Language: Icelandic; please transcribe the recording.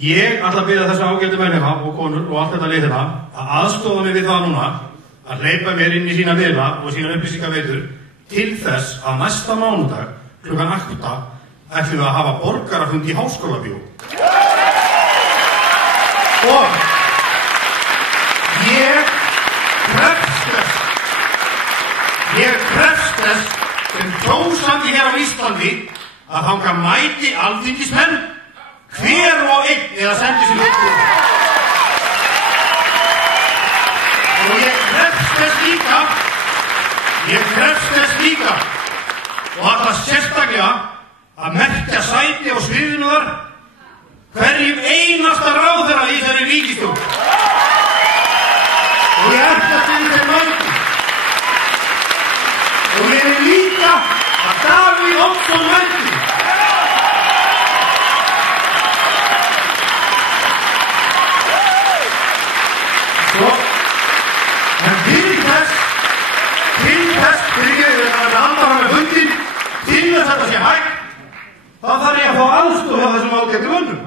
Ég ætla að biðja þessa ágætu menn hérna og konur og allt þetta lið hérna að aðstofa mig við það núna að hleypa mér inn í sína miðla og sína upplýsingaveitur til þess að næsta mánudag klukkan 8 ætlum við að hafa borgarafund í Háskólabíó. Og ég krefst þess sem kjósandi hér á Íslandi að þangað mæti alþingismenn hver og einn eða sendi sér fulltrúa. Og ég krefst þess líka og ætla sérstaklega að merkja sæti á sviðinu þar hverjum einasta ráðherra í þessari ríkisstjórn. Og ég ætla til þeim mæti. Og ég líka að Davíð Oddsson mæti. En til þess að halda hann með hundin, til þess að þetta sé hægt, þá þarf ég að fá aðstoð hjá þessum ágætu mönnum.